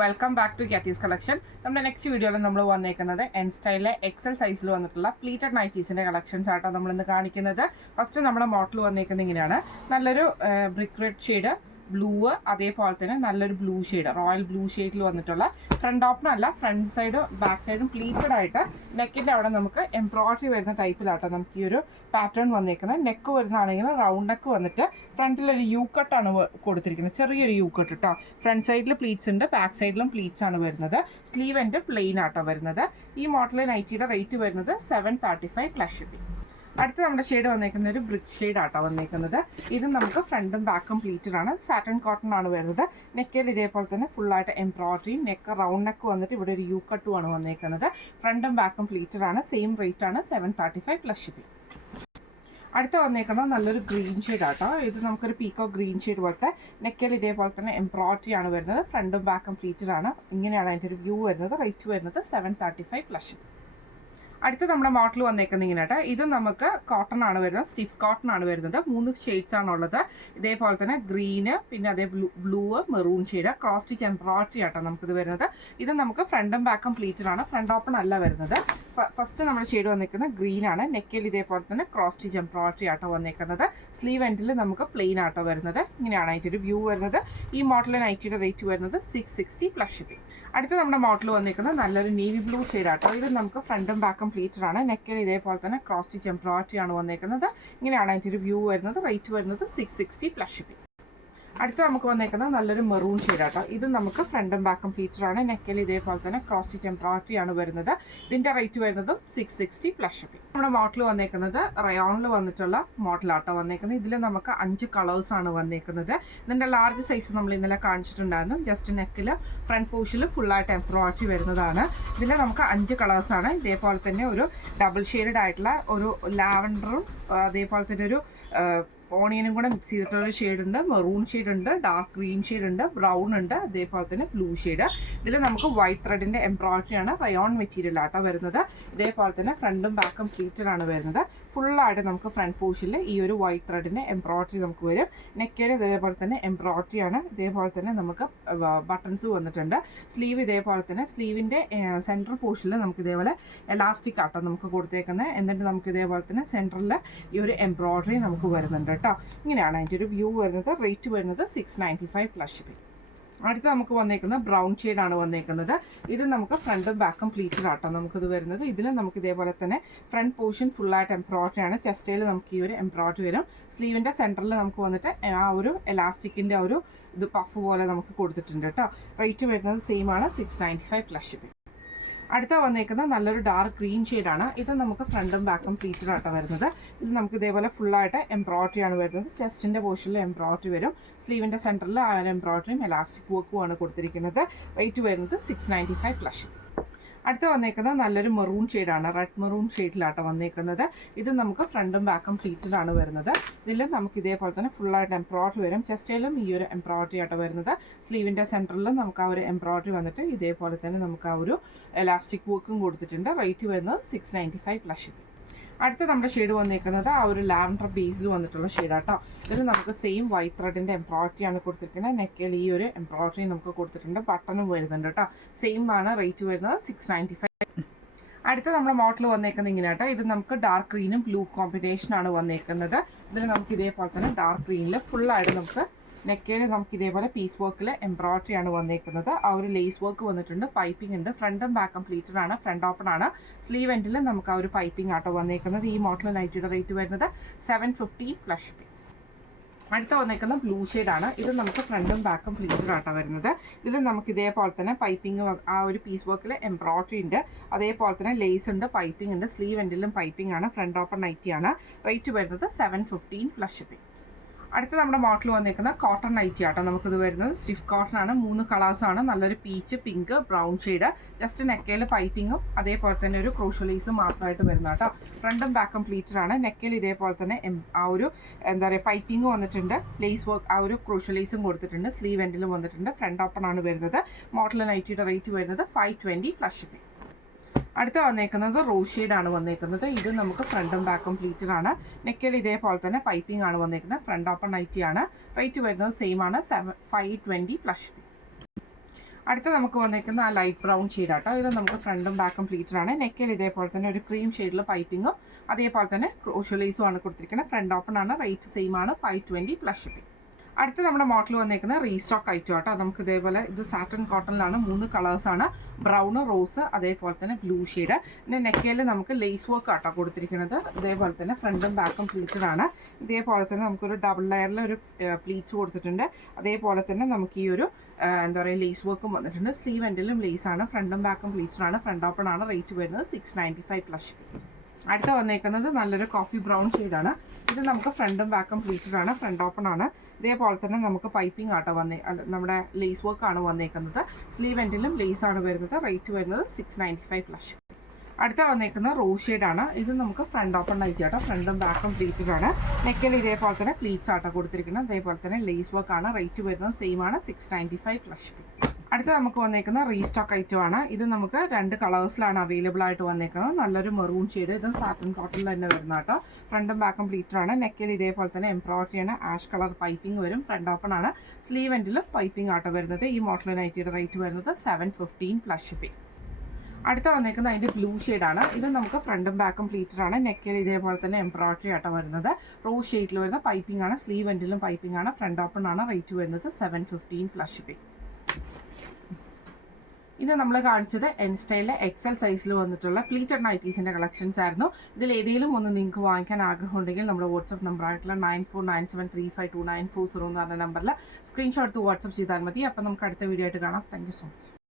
Welcome back to Cathy's collection. നമ്മുടെ next വീഡിയോയിൽ നമ്മൾ വന്നേക്കുന്നത് എൻ സ്റ്റൈലിലെ എക്സൽ സൈസിൽ വന്നിട്ടുള്ള പ്ലീറ്റഡ് നൈറ്റീസിൻ്റെ കളക്ഷൻസ് ആട്ടോ നമ്മളിന്ന് കാണിക്കുന്നത്. ഫസ്റ്റ് നമ്മുടെ മോഡൽ വന്നേക്കുന്നത് ഇങ്ങനെയാണ്. നല്ലൊരു ബ്രിക്ക് റെഡ് ഷെയ്ഡ്, ബ്ലൂ, അതേപോലെ തന്നെ നല്ലൊരു ബ്ലൂ ഷെയ്ഡ്, റോയൽ ബ്ലൂ ഷെയ്ഡിൽ വന്നിട്ടുള്ള ഫ്രണ്ട് ഓപ്പണല്ല, ഫ്രണ്ട് സൈഡും ബാക്ക് സൈഡും പ്ലീറ്റഡ് ആയിട്ട് നെക്കിൻ്റെ അവിടെ നമുക്ക് എംബ്രോയിഡറി വരുന്ന ടൈപ്പിലാട്ടോ നമുക്ക് ഈ ഒരു പാറ്റേൺ വന്നേക്കുന്നത്. നെക്ക് വരുന്നതാണെങ്കിൽ റൗണ്ട് നെക്ക് വന്നിട്ട് ഫ്രണ്ടിലൊരു യു കട്ടാണ് കൊടുത്തിരിക്കുന്നത്, ചെറിയൊരു യു കട്ട് കേട്ടോ. ഫ്രണ്ട് സൈഡിൽ പ്ലീറ്റ്സ് ഉണ്ട്, ബാക്ക് സൈഡിലും പ്ലീറ്റ്സ് ആണ് വരുന്നത്. സ്ലീവ് എൻ്റെ പ്ലെയിൻ ആട്ടോ വരുന്നത്. ഈ മോഡൽ നൈറ്റിയുടെ റേറ്റ് വരുന്നത് 735 പ്ലസ് ഷിപ്പിംഗ്. അടുത്ത നമ്മുടെ ഷെയ്ഡ് വന്നേക്കുന്ന ഒരു ബ്രിക്ക് ഷെയ്ഡ് ആട്ടോ വന്നേക്കുന്നത്. ഇത് നമുക്ക് ഫ്രണ്ടും ബാക്കും പ്ലീറ്റഡ് ആണ്, സാറ്റൻ കോട്ടൺ ആണ് വരുന്നത്. നെക്കിൽ ഇതേപോലെ തന്നെ ഫുള്ളായിട്ട് എംബ്രോയിഡറി, നെക്ക് റൗണ്ട് നെക്ക് വന്നിട്ട് ഇവിടെ ഒരു യു കട്ടും ആണ് വന്നേക്കുന്നത്. ഫ്രണ്ടും ബാക്കും പ്ലീറ്റഡ് ആണ്, സെയിം റേറ്റ് ആണ് 735 പ്ലസ് ഷിപ്പിംഗ്. അടുത്ത വന്നേക്കുന്നത് നല്ലൊരു ഗ്രീൻ ഷെയ്ഡ് ആട്ടോ. ഇത് നമുക്കൊരു പീക്കോ ഗ്രീൻ ഷെയ്ഡ് പോലത്തെ, നെക്കിൽ ഇതേപോലെ തന്നെ എംബ്രോയിഡറി ആണ് വരുന്നത്. ഫ്രണ്ടും ബാക്കും പ്ലീറ്റഡ് ആണ്. ഇങ്ങനെയാണ് അതിൻ്റെ ഒരു വ്യൂ വരുന്നത്. റേറ്റ് വരുന്നത് 735 പ്ലസ് ഷിപ്പിംഗ്. അടുത്ത നമ്മുടെ മോഡൽ വന്നേക്കുന്നത് ഇങ്ങനെ കേട്ടോ. ഇത് നമുക്ക് കോട്ടൺ ആണ് വരുന്നത്, സ്റ്റിഫ് കോട്ടൺ ആണ് വരുന്നത്. 3 ഷെയ്ഡ്സ് ആണുള്ളത്. ഇതേപോലെ തന്നെ ഗ്രീന്, പിന്നെ അതേ blue, maroon shade, cross stitch embroidery ആട്ടോ നമുക്കിത് വരുന്നത്. ഇത് നമുക്ക് ഫ്രണ്ടും ബാക്കും പ്ലീറ്റഡ് ആണ്, ഫ്രണ്ട് ഓപ്പൺ അല്ല വരുന്നത്. ഫസ്റ്റ് നമ്മുടെ ഷെയ്ഡ് വന്നേക്കുന്നത് ഗ്രീൻ ആണ്. നെക്കിൽ ഇതേപോലെ തന്നെ ക്രോസ് സ്റ്റിച്ച് എംബ്രോയിഡറി ആട്ടോ വന്നേക്കുന്നത്. സ്ലീവ് എൻഡിൽ നമുക്ക് പ്ലെയിൻ ആട്ടോ വരുന്നത്. ഇങ്ങനെയാണ് അതിൻ്റെ ഒരു വ്യൂ വരുന്നത്. ഈ മോഡൽ നൈറ്റിയുടെ റേറ്റ് വരുന്നത് 660 പ്ലസ് ഷിപ്പിംഗ്. അടുത്ത നമ്മുടെ മോഡൽ വന്നേക്കുന്നത് നല്ലൊരു നേവി ബ്ലൂ ഷെയ്ഡ് ആട്ടോ. ഇത് നമുക്ക് ഫ്രണ്ടും ബാക്കും പ്ലീറ്റഡ് ആണ്. നെക്കിൽ ഇതേപോലെ തന്നെ ക്രോസ് സ്റ്റിച്ച് എംബ്രോയിഡറി ആണ് വന്നേക്കുന്നത്. ഇങ്ങനെയാണ് അതിൻ്റെ ഒരു വ്യൂ വരുന്നത്. റേറ്റ് വരുന്നത് 660 പ്ലസ് ഷിപ്പിംഗ്. അടുത്ത നമുക്ക് വന്നേക്കുന്നത് നല്ലൊരു മെറൂൺ ഷെയ്ഡ് ആട്ടോ. ഇത് നമുക്ക് ഫ്രണ്ടും ബാക്കും പ്ലീറ്റഡ് ആണ്. നെക്കിൽ ഇതേപോലെ തന്നെ ക്രോസ് സ്റ്റിച്ച് എംബ്രോയിഡറി ആണ് വരുന്നത്. ഇതിൻ്റെ റേറ്റ് വരുന്നത് 660 പ്ലസ് ഷിപ്പിംഗ്. നമ്മുടെ മോഡൽ വന്നേക്കുന്നത് റയോണിൽ വന്നിട്ടുള്ള മോഡലാട്ടോ വന്നേക്കുന്നത്. ഇതിൽ നമുക്ക് 5 കളേഴ്സ് ആണ് വന്നേക്കുന്നത്. ഇതിൻ്റെ ലാർജ് സൈസ് നമ്മൾ ഇന്നലെ കാണിച്ചിട്ടുണ്ടായിരുന്നു. ജസ്റ്റ് നെക്കിൽ ഫ്രണ്ട് പോർഷനിൽ ഫുള്ളായിട്ട് എംബ്രോയിഡറി വരുന്നതാണ്. ഇതിൽ നമുക്ക് 5 കളേഴ്സാണ്. ഇതേപോലെ തന്നെ ഒരു ഡബിൾ ഷെയ്ഡ് ആയിട്ടുള്ള ഒരു ലാവൻഡറും, അതേപോലെ തന്നെ ഒരു ഓണിയനും കൂടെ മിക്സ് ചെയ്തിട്ടുള്ള ഷെയ്ഡ് ഉണ്ട്, മെറൂൺ ഷെയ്ഡ് ഉണ്ട്, ഡാർക്ക് ഗ്രീൻ ഷെയ്ഡ് ഉണ്ട്, ബ്രൗൺ ഉണ്ട്, അതേപോലെ തന്നെ ബ്ലൂ ഷെയ്ഡ്. ഇതിൽ നമുക്ക് വൈറ്റ് ത്രെഡിൻ്റെ എംബ്രോയിഡറി ആണ്, റയോൺ മെറ്റീരിയൽ ആട്ടോ വരുന്നത്. ഇതേപോലെ തന്നെ ഫ്രണ്ടും ബാക്കും പ്ലീറ്റഡ് ആണ് വരുന്നത്. ഫുള്ളായിട്ട് നമുക്ക് ഫ്രണ്ട് പോർഷനിൽ ഈ ഒരു വൈറ്റ് ത്രെഡിൻ്റെ എംബ്രോയിഡറി നമുക്ക് വരും. നെക്കിൽ ഇതേപോലെ തന്നെ എംബ്രോയിഡറി ആണ്. ഇതേപോലെ തന്നെ നമുക്ക് ബട്ടൺസ് വന്നിട്ടുണ്ട്. സ്ലീവ് ഇതേപോലെ തന്നെ, സ്ലീവിൻ്റെ സെൻട്രൽ പോർഷനിൽ നമുക്ക് ഇതേപോലെ എലാസ്റ്റിക് ആട്ടോ നമുക്ക് കൊടുത്തേക്കുന്നത്. എന്നിട്ട് നമുക്ക് ഇതേപോലെ തന്നെ സെൻറ്ററിൽ ഈ ഒരു എംബ്രോയിഡറി നമുക്ക് വരുന്നുണ്ട് കേട്ടോ. ഇങ്ങനെയാണ് അതിൻ്റെ ഒരു വ്യൂ വരുന്നത്. റേറ്റ് വരുന്നത് 695 പ്ലസ് ഷിപ്പിംഗ്. അടുത്ത് നമുക്ക് വന്നേക്കുന്നത് ബ്രൗൺ ഷെയ്ഡാണ് വന്നേക്കുന്നത്. ഇത് നമുക്ക് ഫ്രണ്ടും ബാക്കും പ്ലീറ്റഡ് ആട്ടോ നമുക്കിത് വരുന്നത്. ഇതിൽ നമുക്ക് ഇതേപോലെ തന്നെ ഫ്രണ്ട് പോർഷൻ ഫുള്ളായിട്ട് എംബ്രോയിഡറി ആണ്. ചെസ്റ്റയിൽ നമുക്ക് ഈ ഒരു എംബ്രോയിഡറി വരും. സ്ലീവിൻ്റെ സെൻറ്ററിൽ നമുക്ക് വന്നിട്ട് ആ ഒരു എലാസ്റ്റിക്കിൻ്റെ ഒരു ഇത് പഫ് പോലെ നമുക്ക് കൊടുത്തിട്ടുണ്ട് കേട്ടോ. റേറ്റ് വരുന്നത് സെയിം ആണ്, 695 പ്ലസ് ഷിപ്പിംഗ്. അടുത്ത വന്നേക്കുന്നത് നല്ലൊരു ഡാർക്ക് ഗ്രീൻ ഷെയ്ഡാണ്. ഇത് നമുക്ക് ഫ്രണ്ടും ബാക്കും പ്ലീറ്റഡ് ആട്ടോ വരുന്നത്. ഇത് നമുക്ക് ഇതേപോലെ ഫുള്ളായിട്ട് എംബ്രോയിഡറി ആണ് വരുന്നത്. ചെസ്റ്റിൻ്റെ പോർഷനിൽ എംബ്രോയിഡറി വരും. സ്ലീവിൻ്റെ സെൻറ്ററിൽ ആ ഒരു എംബ്രോയിഡറിയും എലാസ്റ്റിക് വർക്കുമാണ് കൊടുത്തിരിക്കുന്നത്. റേറ്റ് വരുന്നത് 695 പ്ലസ്. അടുത്ത വന്നേക്കുന്നത് നല്ലൊരു മെറൂൺ ഷെയ്ഡാണ്, റെഡ് മെറൂൺ ഷെയ്ഡിലാട്ടോ വന്നേക്കുന്നത്. ഇത് നമുക്ക് ഫ്രണ്ടും ബാക്കും പ്ലീറ്റഡ് ആണ് വരുന്നത്. ഇതിൽ നമുക്ക് ഇതേപോലെ തന്നെ ഫുള്ളായിട്ട് എംബ്രോയിഡറി വരും. ചെസ്റ്റയിലും ഈ ഒരു എംബ്രോയിഡറി ആട്ടോ വരുന്നത്. സ്ലീവിൻ്റെ സെൻറ്ററിലും നമുക്ക് ആ ഒരു എംബ്രോയിഡറി വന്നിട്ട് ഇതേപോലെ തന്നെ നമുക്ക് ആ ഒരു എലാസ്റ്റിക് വർക്കും കൊടുത്തിട്ടുണ്ട്. റേറ്റ് വരുന്നത് 695 പ്ലസ് ഷിപ്പിംഗ്. അടുത്ത നമ്മുടെ ഷെയ്ഡ് വന്നേക്കുന്നത് ആ ഒരു ലാവൻഡർ ബേസിൽ വന്നിട്ടുള്ള ഷെയ്ഡാട്ടോ. ഇതിൽ നമുക്ക് സെയിം വൈറ്റ് ത്രെഡിൻ്റെ എംബ്രോയിഡറി ആണ് കൊടുത്തിരിക്കുന്നത്. നെക്കിൽ ഈ ഒരു എംബ്രോയിഡറി നമുക്ക് കൊടുത്തിട്ടുണ്ട്. ബട്ടണും വരുന്നുണ്ട് കേട്ടോ. സെയിം ആണ്. റേറ്റ് വരുന്നത് 695. അടുത്ത നമ്മുടെ മോഡൽ വന്നേക്കുന്നത് ഇങ്ങനെ കേട്ടോ. ഇത് നമുക്ക് ഡാർക്ക് ഗ്രീനും ബ്ലൂ കോമ്പിനേഷനാണ് വന്നേക്കുന്നത്. ഇതിൽ നമുക്ക് ഇതേപോലെ തന്നെ ഡാർക്ക് ഗ്രീനിൽ ഫുള്ളായിട്ട് നമുക്ക് നെക്കിൽ നമുക്ക് ഇതേപോലെ പീസ് വർക്കിൽ എംബ്രോയിഡറി ആണ് വന്നേക്കുന്നത്. ആ ഒരു ലേസ് വർക്ക് വന്നിട്ടുണ്ട്. പൈപ്പിംഗ് ഉണ്ട്. ഫ്രണ്ടും ബാക്കും പ്ലീറ്റഡ് ആണ്, ഫ്രണ്ട് ഓപ്പൺ ആണ്. സ്ലീവ് എൻഡിൽ നമുക്ക് ആ ഒരു പൈപ്പിംഗ് ആട്ടോ വന്നേക്കുന്നത്. ഈ മോഡൽ നൈറ്റിയുടെ റേറ്റ് വരുന്നത് 750 പ്ലസ് ഷിപ്പിംഗ്. അടുത്ത വന്നേക്കുന്ന ബ്ലൂ ഷെയ്ഡാണ്. ഇത് നമുക്ക് ഫ്രണ്ടും ബാക്കും പ്ലീറ്റഡ് ആട്ടോ വരുന്നത്. ഇതിൽ നമുക്ക് ഇതേപോലെ തന്നെ പൈപ്പിംഗ്, ആ ഒരു പീസ് വർക്കിൽ എംബ്രോയിഡറി ഉണ്ട്, അതേപോലെ തന്നെ ലേസ് ഉണ്ട്, പൈപ്പിംഗ് ഉണ്ട്. സ്ലീവ് എൻഡിലും പൈപ്പിംഗ് ആണ്. ഫ്രണ്ട് ഓപ്പൺ നൈറ്റിയാണ്. റേറ്റ് വരുന്നത് 715 പ്ലസ് ഷിപ്പിംഗ്. അടുത്ത നമ്മുടെ മോഡൽ വന്നേക്കുന്ന കോട്ടൺ നൈറ്റി ആട്ടോ നമുക്കിത് വരുന്നത്. സ്റ്റിഫ് കോട്ടൺ ആണ്. 3 കളേഴ്സാണ്. നല്ലൊരു peach, pink, brown shade. Just നെക്കയിൽ പൈപ്പിങ്ങും അതേപോലെ തന്നെ ഒരു ക്രൂഷ്യൽ ലേസും മാത്രമായിട്ട് വരുന്ന കേട്ടോ. ഫ്രണ്ടും ബാക്കും പ്ലീറ്റഡ് ആണ്. നെക്കിൽ ഇതേപോലെ തന്നെ ആ ഒരു എന്താ പറയുക പൈപ്പിംഗ് വന്നിട്ടുണ്ട്. ലേസ് വർക്ക്, ആ ഒരു ക്രൂഷ്യൽ ലേസും കൊടുത്തിട്ടുണ്ട്. സ്ലീവ് എൻഡിലും വന്നിട്ടുണ്ട്. ഫ്രണ്ട് ഓപ്പൺ ആണ് വരുന്നത്. മോഡൽ നൈറ്റിയുടെ റേറ്റ് വരുന്നത് 520 പ്ലസ് ഷിപ്പിംഗ്. അടുത്ത വന്നേക്കുന്നത് റോസ് ഷെയ്ഡാണ് വന്നേക്കുന്നത്. ഇത് നമുക്ക് ഫ്രണ്ടും ബാക്കും പ്ലീറ്റഡ് ആണ്. നെക്കിൽ ഇതേപോലെ തന്നെ പൈപ്പിംഗ് ആണ് വന്നേക്കുന്നത്. ഫ്രണ്ട് ഓപ്പൺ നൈറ്റി ആണ്. റേറ്റ് വരുന്നത് സെയിം ആണ്, 520 പ്ലസ് ഷിപ്പിംഗ്. അടുത്ത നമുക്ക് വന്നേക്കുന്ന ആ ലൈറ്റ് ബ്രൗൺ ഷെയ്ഡാട്ടോ. ഇത് നമുക്ക് ഫ്രണ്ടും ബാക്കും പ്ലീറ്റഡ് ആണ്. നെക്കിൽ ഇതേപോലെ തന്നെ ഒരു ക്രീം ഷെയ്ഡിൽ പൈപ്പിങ്ങും അതേപോലെ തന്നെ ക്രോഷ്യോ ലേസും ആണ് കൊടുത്തിരിക്കുന്നത്. ഫ്രണ്ട് ഓപ്പൺ ആണ്. റേറ്റ് സെയിം ആണ്, 520 പ്ലസ് ഷിപ്പിംഗ്. അടുത്ത നമ്മുടെ മോഡൽ വന്നേക്കുന്നത് റീസ്റ്റോക്ക് ഐറ്റം ആട്ടോ. നമുക്ക് ഇതേപോലെ ഇത് സാറ്റൻ കോട്ടണിലാണ്. 3 കളേഴ്സാണ്, ബ്രൗൺ, റോസ്, അതേപോലെ തന്നെ ബ്ലൂ ഷെയ്ഡ്. പിന്നെ നെക്കയിൽ നമുക്ക് ലേസ് വർക്ക് ആട്ടോ കൊടുത്തിരിക്കുന്നത്. ഇതേപോലെ തന്നെ ഫ്രണ്ടും ബാക്കും പ്ലീറ്റഡ് ആണ്. ഇതേപോലെ തന്നെ നമുക്കൊരു ഡബിൾ ലെയറിൽ ഒരു പ്ലീറ്റ്സ് കൊടുത്തിട്ടുണ്ട്. അതേപോലെ തന്നെ നമുക്ക് ഈ ഒരു എന്താ പറയുക ലേസ് വർക്കും വന്നിട്ടുണ്ട്. സ്ലീവ് എൻഡിലും ലേസ് ആണ്. ഫ്രണ്ടും ബാക്കും പ്ലീറ്റഡ് ആണ്. ഫ്രണ്ട് ഓപ്പൺ ആണ്. റേറ്റ് വരുന്നത് 695 പ്ലസ് ഷിപ്പിംഗ്. അടുത്ത വന്നേക്കുന്നത് നല്ലൊരു കോഫി ബ്രൗൺ ഷെയ്ഡാണ്. ഇത് നമുക്ക് ഫ്രണ്ടും ബാക്കും പ്ലീറ്റഡ് ആണ്. ഫ്രണ്ട് ഓപ്പൺ ആണ്. ഇതേപോലെ തന്നെ നമുക്ക് പൈപ്പിംഗ് ആട്ടോ നമ്മുടെ ലേസ് വർക്ക് ആണ് വന്നേക്കുന്നത്. സ്ലീവ് എൻഡിലും ലേസ് ആണ് വരുന്നത്. റേറ്റ് വരുന്നത് 695 പ്ലസ് ഷിപ്പിംഗ്. അടുത്ത വന്നേക്കുന്ന റോസ് ഷെയ്ഡാണ്. ഇത് നമുക്ക് ഫ്രണ്ട് ഓപ്പൺ ആയിട്ട് ആട്ടോ. ഫ്രണ്ടും ബാക്കും പ്ലീറ്റഡ് ആണ്. നെക്കിൽ ഇതേപോലെ തന്നെ പ്ലീറ്റ്സ് ആട്ടോ കൊടുത്തിരിക്കുന്നത്. അതേപോലെ തന്നെ ലേസ് വർക്ക് ആണ്. റേറ്റ് വരുന്നത് സെയിം ആണ്, 695 പ്ലസ് ഷിപ്പിംഗ്. അടുത്ത നമുക്ക് വന്നേക്കുന്ന റീസ്റ്റോക്ക് ഐറ്റം ആണ്. ഇത് നമുക്ക് 2 കളേഴ്സിലാണ് അവൈലബിൾ ആയിട്ട് വന്നേക്കുന്നത്. നല്ലൊരു മെറൂൺ ഷെയ്ഡ്. ഇത് സാറ്റൻ കോട്ടണിൽ തന്നെ വരുന്ന കേട്ടോ. ഫ്രണ്ടും ബാക്കും പ്ലീറ്റഡ് ആണ്. നെക്കിൽ ഇതേപോലെ തന്നെ എംബ്രോയിഡറി ആണ്. ആഷ് കളർ പൈപ്പിംഗ് വരും. ഫ്രണ്ട് ഓപ്പൺ ആണ്. സ്ലീവ് എൻഡിലും പൈപ്പിംഗ് ആട്ടോ വരുന്നത്. ഈ മോഡൽ നൈറ്റിയുടെ റേറ്റ് വരുന്നത് 715 പ്ലസ് ഷിപ്പിംഗ്. അടുത്ത വന്നേക്കുന്നത് അതിൻ്റെ ബ്ലൂ ഷെയ്ഡാണ്. ഇത് നമുക്ക് ഫ്രണ്ടും ബാക്കും പ്ലീറ്റഡ് ആണ്. നെക്കിൽ ഇതേപോലെ തന്നെ എംബ്രോയിഡറി ആട്ടോ വരുന്നത്. റോസ് ഷെയ്ഡിൽ വരുന്ന പൈപ്പിംഗ് ആണ്. സ്ലീവ് എൻഡിലും പൈപ്പിംഗ് ആണ്. ഫ്രണ്ട് ഓപ്പൺ ആണ്. റേറ്റ് വരുന്നത് 715 പ്ലസ് ഷിപ്പിംഗ്. ഇത് നമ്മൾ കാണിച്ചത് എൻ സ്റ്റൈലിലെ എക്സൽ സൈസിൽ വന്നിട്ടുള്ള പ്ലീറ്റഡ് നൈറ്റീസിൻ്റെ കളക്ഷൻസ് ആയിരുന്നു. ഇതിൽ ഏതെങ്കിലും ഒന്ന് നിങ്ങൾക്ക് വാങ്ങിക്കാൻ ആഗ്രഹമുണ്ടെങ്കിൽ നമ്മുടെ വാട്സപ്പ് നമ്പർ ആയിട്ടുള്ള 9497352940 എന്ന് പറഞ്ഞ നമ്പറിൽ സ്ക്രീൻഷോട്ട് എടുത്ത് വാട്സപ്പ് ചെയ്താൽ മതി. അപ്പം നമുക്ക് അടുത്ത വീഡിയോ ആയിട്ട് കാണാം. Thank you so much.